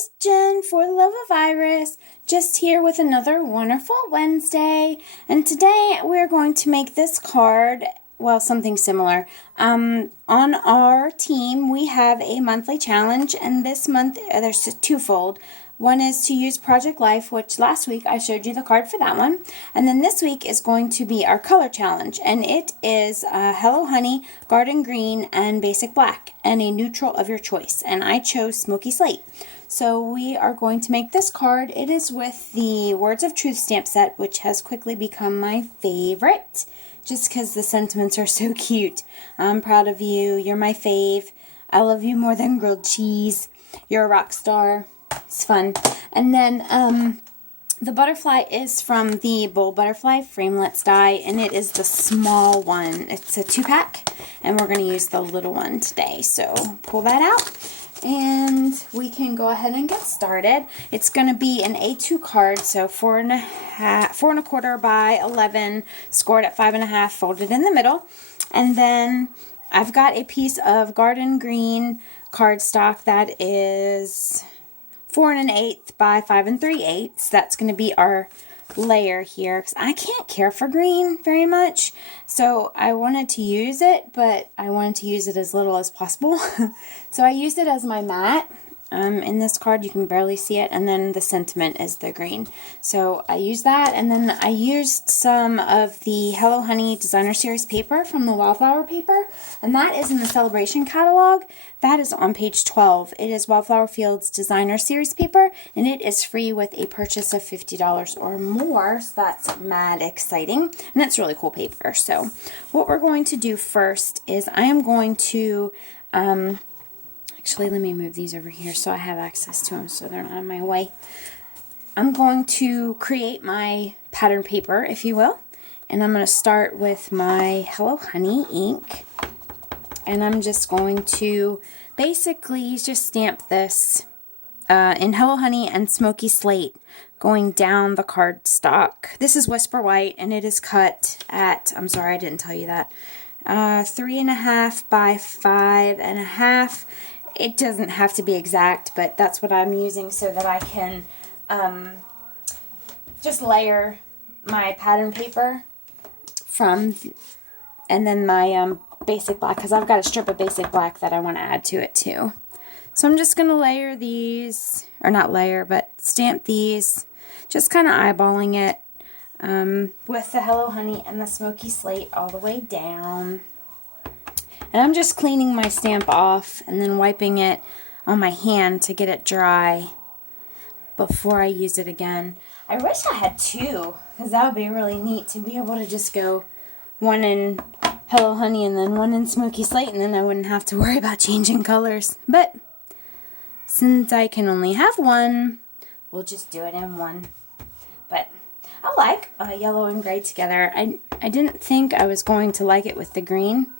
is Jen for the love of Iris, just here with another wonderful Wednesday. And today we're going to make this card, well, something similar. On our team, we have a monthly challenge, and this month there's twofold. One is to use Project Life, which last week I showed you the card for that one. And then this week is going to be our color challenge. And it is Hello Honey, Garden Green, and Basic Black, and a neutral of your choice. And I chose Smoky Slate. So we are going to make this card. It is with the Words of Truth stamp set, which has quickly become my favorite, just because the sentiments are so cute. I'm proud of you. You're my fave. I love you more than grilled cheese. You're a rock star. It's fun. And then the butterfly is from the Butterfly Framelet die, and it is the small one. It's a 2-pack, and we're going to use the little one today. So pull that out, and we can go ahead and get started. It's going to be an A2 card, so 4 1/4 by 11, scored at 5 1/2, folded in the middle. And then I've got a piece of Garden Green cardstock that is 4 1/8 by 5 3/8. That's going to be our layer here, because I can't care for green very much, so I wanted to use it, but I wanted to use it as little as possible. So I used it as my mat. In this card you can barely see it, and then the sentiment is the green. So I used that, and then I used some of the Hello Honey Designer Series paper from the Wildflower paper, and that is in the Celebration catalog. That is on page 12. It is Wildflower Field's Designer Series paper, and it is free with a purchase of $50 or more, so that's mad exciting, and it's really cool paper. So what we're going to do first is I am going to actually, let me move these over here so I have access to them so they're not in my way. I'm going to create my pattern paper, if you will, and I'm going to start with my Hello Honey ink, and I'm just going to basically just stamp this in Hello Honey and Smoky Slate going down the cardstock. This is Whisper White, and it is cut at, I'm sorry I didn't tell you that, 3 1/2 by 5 1/2. It doesn't have to be exact, but that's what I'm using so that I can just layer my pattern paper from, and then my basic black, because I've got a strip of basic black that I want to add to it too. So I'm just going to layer these, or not layer, but stamp these, just kind of eyeballing it with the Hello Honey and the Smoky Slate all the way down. And I'm just cleaning my stamp off and then wiping it on my hand to get it dry before I use it again. I wish I had two, because that would be really neat to be able to just go one in Hello Honey and then one in Smoky Slate, and then I wouldn't have to worry about changing colors. But since I can only have one, we'll just do it in one. But I like yellow and gray together. I didn't think I was going to like it with the green.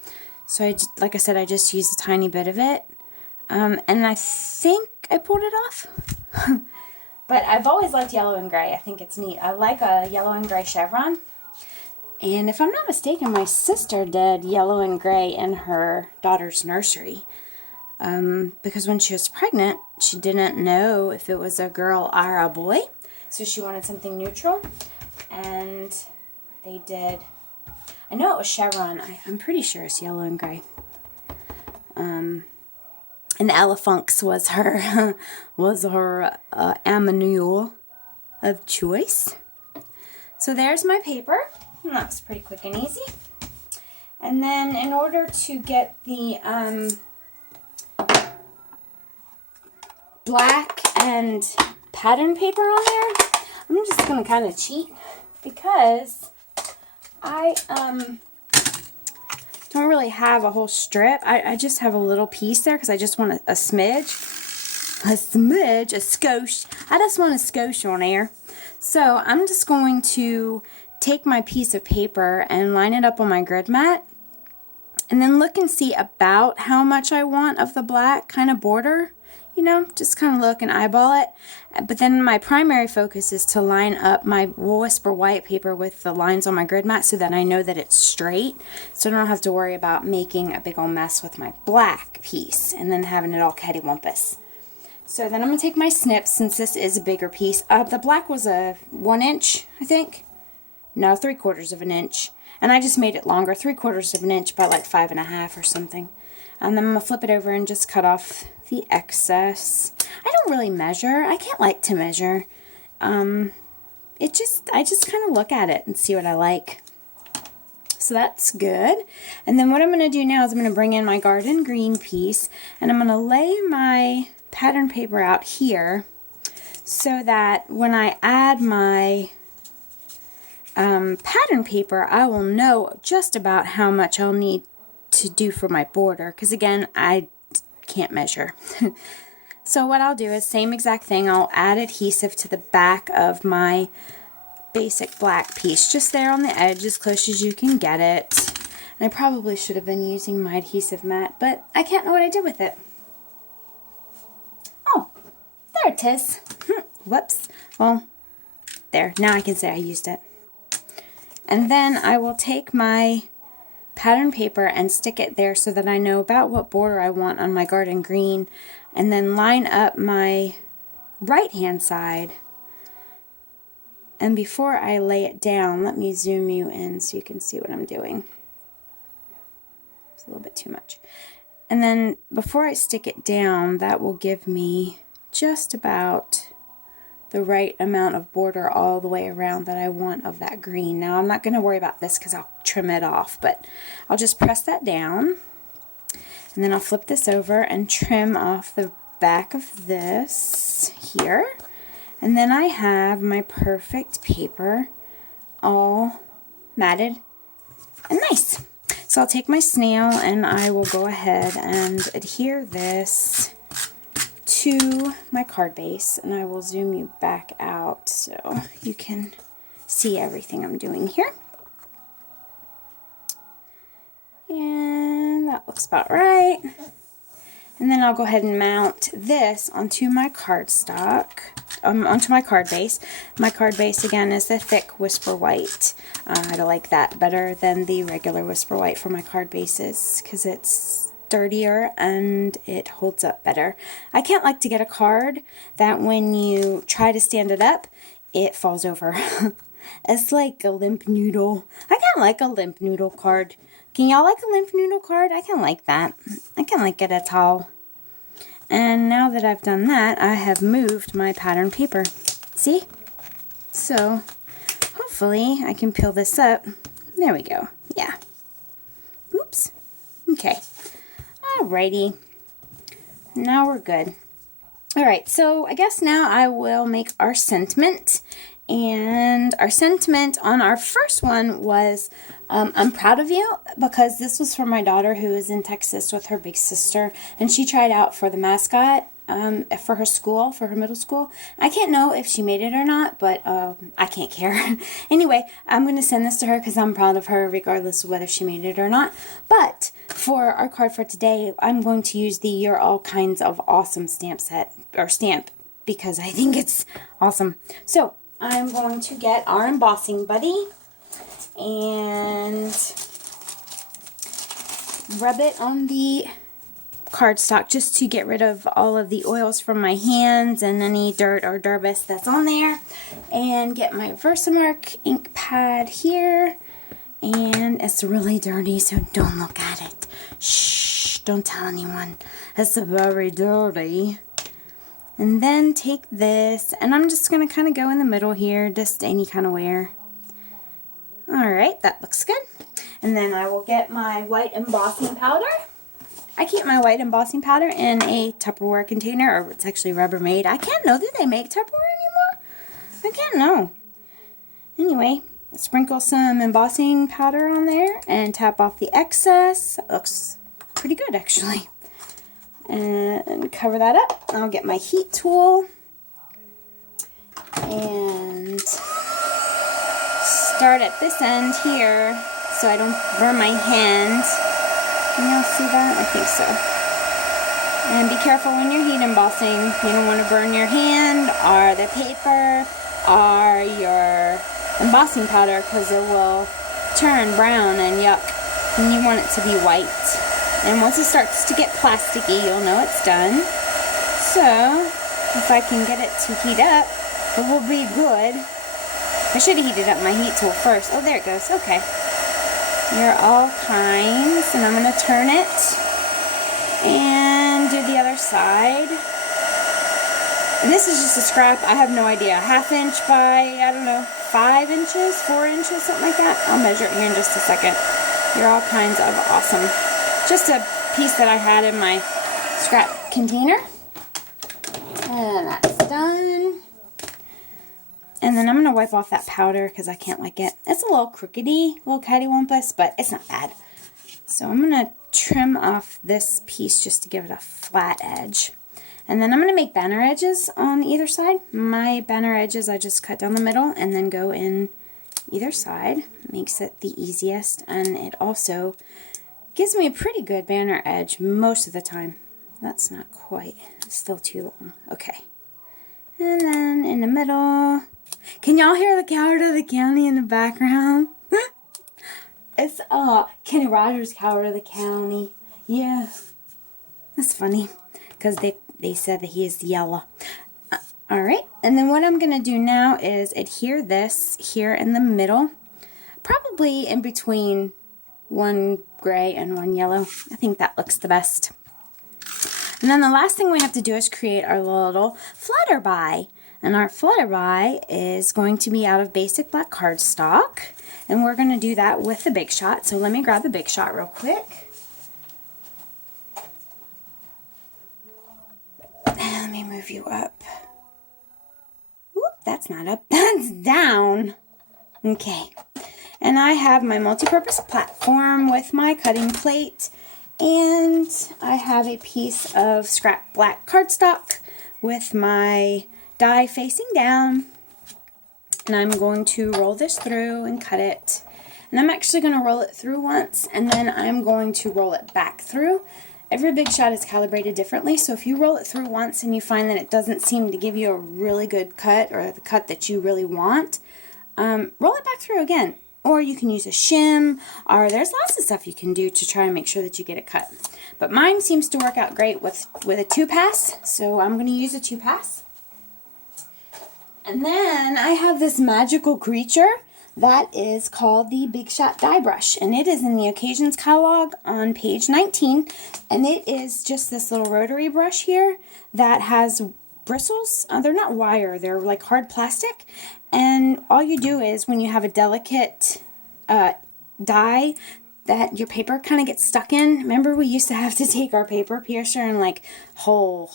So, like I said, I just used a tiny bit of it. And I think I pulled it off. But I've always liked yellow and gray. I think it's neat. I like a yellow and gray chevron. And if I'm not mistaken, my sister did yellow and gray in her daughter's nursery. Because when she was pregnant, she didn't know if it was a girl or a boy. So she wanted something neutral. And they did. I know it was chevron. I'm pretty sure it's yellow and gray. And Elephunks was her manual of choice. So there's my paper. And that was pretty quick and easy. And then in order to get the black and pattern paper on there, I'm just going to kind of cheat, because I don't really have a whole strip. I just have a little piece there because I just want a smidge. A skosh. I just want a skosh on there. So I'm just going to take my piece of paper and line it up on my grid mat, and then look and see about how much I want of the black kind of border. You know, just kind of look and eyeball it. But then my primary focus is to line up my Whisper White paper with the lines on my grid mat so that I know that it's straight. So I don't have to worry about making a big old mess with my black piece and then having it all cattywampus. So then I'm going to take my snips, since this is a bigger piece. The black was a 1 inch, I think. No, 3/4 of an inch. And I just made it longer, 3/4 of an inch by like 5.5 or something. And then I'm going to flip it over and just cut off the excess. I don't really measure. I can't like to measure. I just kind of look at it and see what I like. So that's good. And then what I'm going to do now is I'm going to bring in my garden green piece, and I'm going to lay my pattern paper out here so that when I add my pattern paper, I will know just about how much I'll need to do for my border, because again, I can't measure. So what I'll do is same exact thing. I'll add adhesive to the back of my basic black piece, just there on the edge, as close as you can get it. And I probably should have been using my adhesive mat, but I can't know what I did with it. Oh, there it is. Whoops. Well, there. Now I can say I used it. And then I will take my pattern paper and stick it there so that I know about what border I want on my garden green, and then line up my right hand side. And before I lay it down, let me zoom you in so you can see what I'm doing. It's a little bit too much. And then before I stick it down, that will give me just about the right amount of border all the way around that I want of that green. Now I'm not going to worry about this because I'll trim it off, but I'll just press that down, and then I'll flip this over and trim off the back of this here. And then I have my perfect paper all matted and nice. So I'll take my snail and I will go ahead and adhere this to my card base, and I will zoom you back out so you can see everything I'm doing here. And that looks about right. And then I'll go ahead and mount this onto my cardstock, onto my card base. My card base, again, is the thick Whisper White. I like that better than the regular Whisper White for my card bases because it's sturdier and it holds up better. I can't like to get a card that when you try to stand it up, it falls over. It's like a limp noodle. I can't like a limp noodle card. Can y'all like a limp noodle card? I can like that. I can like it at all. And now that I've done that, I have moved my pattern paper. See? So, hopefully I can peel this up. There we go. Yeah. Oops. Okay. Alrighty. Now we're good. Alright, so I guess now I will make our sentiment. And our sentiment on our first one was, I'm proud of you, because this was for my daughter who is in Texas with her big sister, and she tried out for the mascot for her school, for her middle school. I can't know if she made it or not, but I can't care. Anyway, I'm going to send this to her because I'm proud of her regardless of whether she made it or not. But for our card for today, I'm going to use the You're All Kinds of Awesome stamp set, or stamp, because I think it's awesome. So I'm going to get our embossing buddy and rub it on the cardstock just to get rid of all of the oils from my hands and any dirt or dust that's on there, and get my Versamark ink pad here. And it's really dirty, so don't look at it. Shh, don't tell anyone. It's very dirty. And then take this, and I'm just going to kind of go in the middle here, just any kind of where. Alright, that looks good. And then I will get my white embossing powder. I keep my white embossing powder in a Tupperware container, or it's actually Rubbermaid. I can't know that they make Tupperware anymore. I can't know. Anyway, sprinkle some embossing powder on there and tap off the excess. That looks pretty good, actually. And cover that up. I'll get my heat tool and start at this end here so I don't burn my hand. Can y'all see that? I think so. And be careful when you're heat embossing. You don't want to burn your hand or the paper or your embossing powder, because it will turn brown and yuck. And you want it to be white. And once it starts to get plasticky, you'll know it's done. So, If I can get it to heat up, it will be good. I should have heated up my heat tool first. Oh, there it goes. Okay. You're all kinds. And I'm going to turn it and do the other side. And this is just a scrap. I have no idea. 1/2 inch by, I don't know, 5 inches, 4 inches, something like that. I'll measure it here in just a second. You're all kinds of awesome. Just a piece that I had in my scrap container. And that's done. And then I'm going to wipe off that powder because I can't like it. It's a little crookedy, a little cattywampus, but it's not bad. So I'm going to trim off this piece just to give it a flat edge. And then I'm going to make banner edges on either side. My banner edges I just cut down the middle and then go in either side. Makes it the easiest, and it also gives me a pretty good banner edge most of the time. That's not quite, it's still too long. Okay. And then in the middle. Can y'all hear the Coward of the County in the background? It's Kenny Rogers' Coward of the County. Yeah. That's funny. Because they said that he is yellow. Alright. And then what I'm going to do now is adhere this here in the middle. Probably in between one gray and one yellow. I think that looks the best. And then the last thing we have to do is create our little flutterby. And our flutterby is going to be out of basic black cardstock. And we're going to do that with the Big Shot. So let me grab the Big Shot real quick. And let me move you up. Whoop, that's not up. That's down. Okay. And I have my multi-purpose platform with my cutting plate. And I have a piece of scrap black cardstock with my die facing down, and I'm going to roll this through and cut it. And I'm actually going to roll it through once, and then I'm going to roll it back through. Every Big Shot is calibrated differently, so if you roll it through once and you find that it doesn't seem to give you a really good cut, or the cut that you really want, roll it back through again. Or you can use a shim, or there's lots of stuff you can do to try and make sure that you get it cut. But mine seems to work out great with a 2-pass, so I'm going to use a 2-pass. And then I have this magical creature that is called the Big Shot Die Brush. And it is in the Occasions catalog on page 19. And it is just this little rotary brush here that has bristles. They're not wire, they're like hard plastic. And all you do is when you have a delicate die that your paper kind of gets stuck in. Remember, we used to have to take our paper piercer and like hole,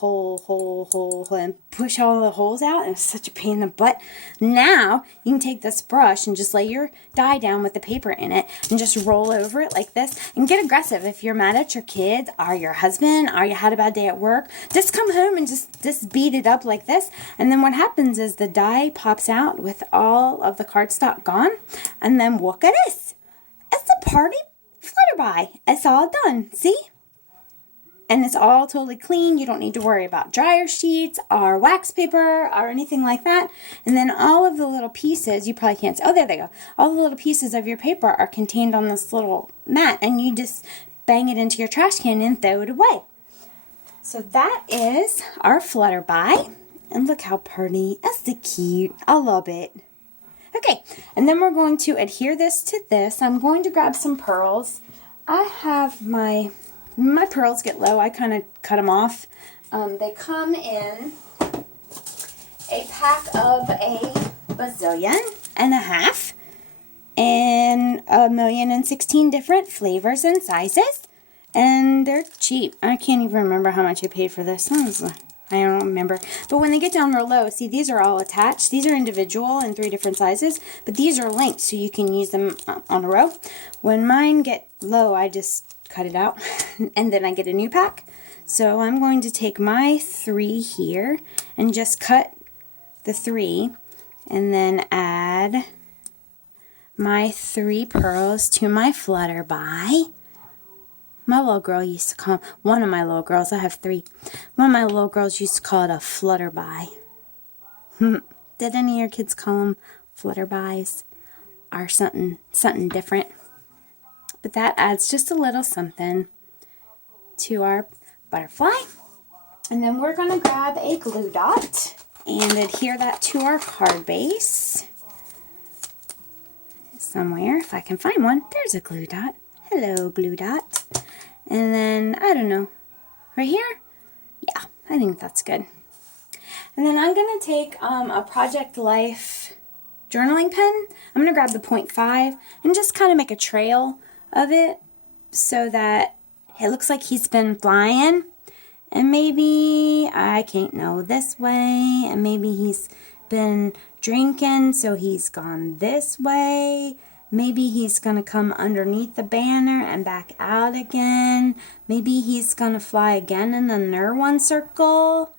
and push all the holes out. It was such a pain in the butt. Now, you can take this brush and just lay your die down with the paper in it and just roll over it like this and get aggressive. If you're mad at your kids or your husband or you had a bad day at work, just come home and just beat it up like this. And then what happens is the die pops out with all of the cardstock gone. And then look at this. It's a party flutterby. It's all done. See? And it's all totally clean. You don't need to worry about dryer sheets or wax paper or anything like that. And then all of the little pieces, you probably can't see. Oh, there they go. All the little pieces of your paper are contained on this little mat. And you just bang it into your trash can and throw it away. So that is our flutterby. And look how pretty. That's so cute. I love it. Okay, and then we're going to adhere this to this. I'm going to grab some pearls. I have my pearls get low. I kind of cut them off. They come in a pack of a 1.5 and 1,016 different flavors and sizes. And they're cheap. I can't even remember how much I paid for this. I don't remember. But when they get down real low, see, these are all attached. These are individual in 3 different sizes, but these are linked so you can use them on a row. When mine get low, I just cut it out and then I get a new pack. So I'm going to take my 3 here and just cut the 3 and then add my 3 pearls to my flutterby. My little girl used to call, one of my little girls, I have 3. One of my little girls used to call it a flutterby. Did any of your kids call them flutterbys or something different? But that adds just a little something to our butterfly. And then we're going to grab a glue dot and adhere that to our card base. Somewhere, if I can find one. There's a glue dot. Hello, glue dot. And then, I don't know, right here? Yeah, I think that's good. And then I'm going to take a Project Life journaling pen. I'm going to grab the 0.5 and just kind of make a trail of it so that it looks like he's been flying. And maybe, I can't know, this way. And maybe he's been drinking, so he's gone this way. Maybe he's going to come underneath the banner and back out again. Maybe he's going to fly again in another one circle.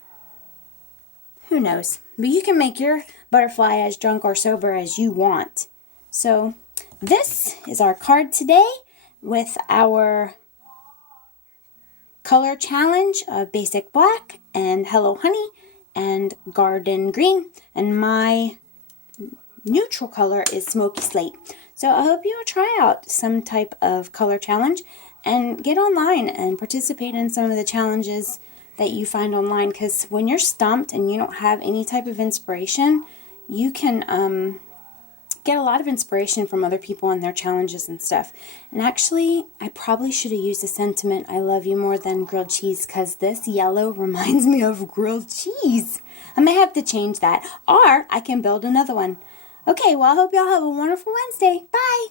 Who knows? But you can make your butterfly as drunk or sober as you want. So this is our card today with our color challenge of Basic Black and Hello Honey and Garden Green. And my neutral color is Smoky Slate. So I hope you will try out some type of color challenge and get online and participate in some of the challenges that you find online, because when you're stumped and you don't have any type of inspiration, you can get a lot of inspiration from other people and their challenges and stuff. And actually, I probably should have used the sentiment, I love you more than grilled cheese, because this yellow reminds me of grilled cheese. I may have to change that, or I can build another one. Okay, well, I hope y'all have a wonderful Wednesday. Bye!